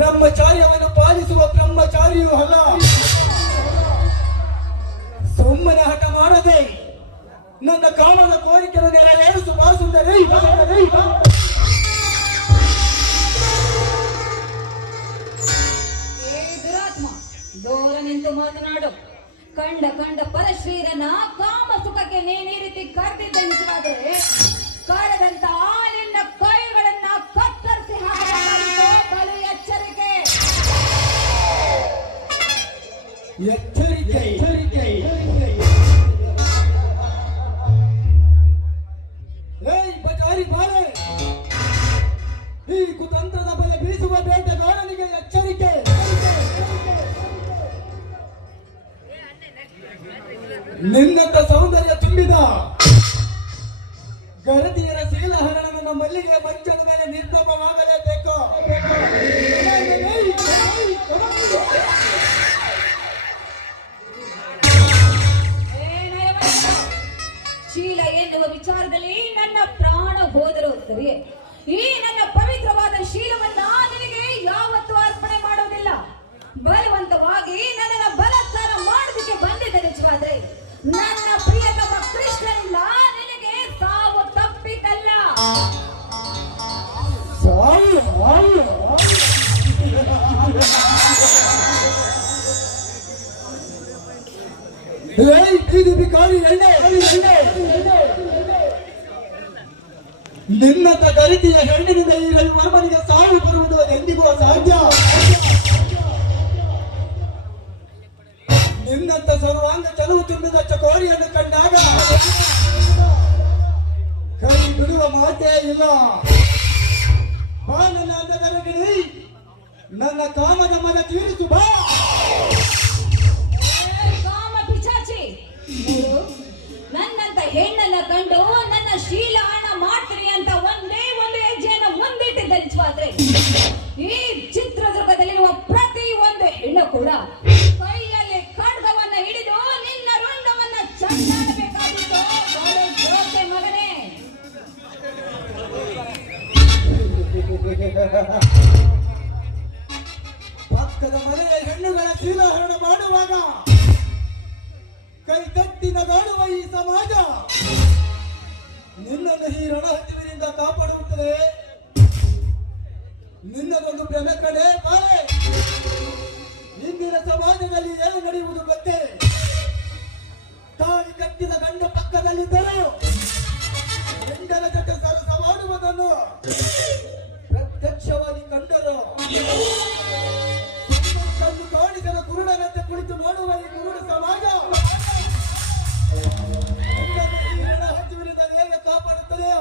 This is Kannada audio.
ಬ್ರಹ್ಮಚಾರ್ಯವನ್ನು ಪಾಲಿಸುವ ಬ್ರಹ್ಮಚಾರಿಯೂ ಅಲ್ಲ. ಸುಮ್ಮನೆ ಹಠ ಮಾಡದೆ ನನ್ನ ಕಾಮನ ಕೋರಿಕೆಯನ್ನು ನೆರವೇರಿಸು ಬಾ ಸುಂದರಿ ಬಾ ಸುಂದರಿ, ಬಾ. ಏ ದುರಾತ್ಮ ದೂರ ನಿಂತು ಮಾತನಾಡು. ಕಂಡ ಕಂಡ ಪರಶ್ರೀರನ ಕಾಮ ಸುಖಕ್ಕೆ ನೀನ್ ಎಚ್ಚರಿಕೆ ಎಚ್ಚರಿಕೆ ಈ ಕುತಂತ್ರದ ಬಲೆ ಬೀಸುವ ಬೇಟೆಗಾರನಿಗೆ ಎಚ್ಚರಿಕೆ ನಿನ್ನಂತ ಸೌಂದರ್ಯ ತುಂಬಿದ ಗರತಿಯರ ಶೀಲಹರಣವನ್ನು ಮಲ್ಲಿಗೆ ಮಂಚದ ಮೇಲೆ ನಿರ್ಗಮವಾಗಲೇಬೇಕು. ನನ್ನ ಪ್ರಾಣ ಹೋದರೂ ಸರಿಯೇ ಈ ನನ್ನ ಪವಿತ್ರವಾದ ಶೀಲವನ್ನ ನಿನಗೆ ಯಾವತ್ತೂ ಅರ್ಪಣೆ ಮಾಡೋದಿಲ್ಲ ಬಲವಂತವಾಗಿ ನನ್ನನ್ನ ಬಲಾತ್ಕಾರ ಮಾಡೋದಕ್ಕೆ ಬಂದಿದೆ ನಿಜವಾದ್ರೆ ನನ್ನ ಪ್ರಿಯತಮ ಕೃಷ್ಣನಿಂದ ನಿನಗೆ ಸಾವು ತಪ್ಪಿತಲ್ಲ. ಏಯ್ ಬೀದಿ ಬಿಕಾರಿ, ಎಣ್ಣೆ. ನಿನ್ನಂತ ಗರಿತಿಯ ಹೆಣ್ಣಿನಿಂದ ಈ ರವಿವರ್ಮನಿಗೆ ಸಾವು ಬರುವುದು ಎಂದಿಗೂ ಅಸಾಧ್ಯ. ನಿನ್ನಂತ ಸರ್ವಾಂಗ ಚಲವು ತುಂಬಿದ ಚಕೋರಿಯನ್ನು ಕಂಡಾಗ ಕೈ ಬಿಡುವ ಮಾತೇ ಇಲ್ಲ. ಬಾ ನನ್ನ ಅಂದದರಗಿರಿ ನನ್ನ ಕಾಮದ ಮನ ತೀರಿಸು ಬಾ. ಕಾಮ ಪಿಚಾಚಿ ನನ್ನಂತ ಹೆಣ್ಣನ್ನ ಕಂಡು ನನ್ನ ಶೀಲ ಹಣ ಮಾಡ್ತೀನಿ ಅಂತ ಒಂದೇ ಒಂದು ಹೆಜ್ಜೆಯನ್ನು ಮುಂದಿಟ್ಟಿದ್ದ ನಿಜವಾದ್ರೆ ಈ ಚಿತ್ರದುರ್ಗದಲ್ಲಿರುವ ಪ್ರತಿ ಒಂದು ಹೆಣ್ಣು ಕೂಡ ಕೈಯಲ್ಲಿ ಖಡ್ಗವನ್ನ ಹಿಡಿದು ನಿನ್ನ ರುಂಡವನ್ನ ಚಂಡಾಡಬೇಕಾಗಿತ್ತು ಮಗನೇ. ಪಕ್ಕದ ಮನೆಯ ಹೆಣ್ಣುಗಳ ಶೀಲಹರಣ ಮಾಡುವಾಗ ಕೈ ಕಟ್ಟಿ ಈ ಸಮಾಜ ನಿನ್ನನ್ನು ಈ ರಣಹತ್ತಿವಿನಿಂದ ಕಾಪಾಡುತ್ತದೆ ನಿನ್ನದೊಂದು ಭ್ರಮೆ ಕಡೆ ಬಾರೆ ಇಂದಿನ ಸಮಾಜದಲ್ಲಿ ಏನು ನಡೆಯುವುದು ಗೊತ್ತೇ? ತಾಳಿ ಕಟ್ಟಿದ ಗಂಡ ಪಕ್ಕದಲ್ಲಿದ್ದರು ಗಂಡನ ಜೊತೆ ಸರಸವಾಡುವುದನ್ನು ಪ್ರತ್ಯಕ್ಷವಾಗಿ ಕಂಡರು. ಕಣ್ಣು ಕಾಣಿಸದ ಕುರುಡನಂತೆ ಕುಳಿತು ನೋಡುವ ಈ ಕುರುಡ ಸಮಾಜ ಹಚ್ಚುವಿನಿಂದ ಹೇಗೆ ಕಾಪಾಡುತ್ತದೆಯೋ?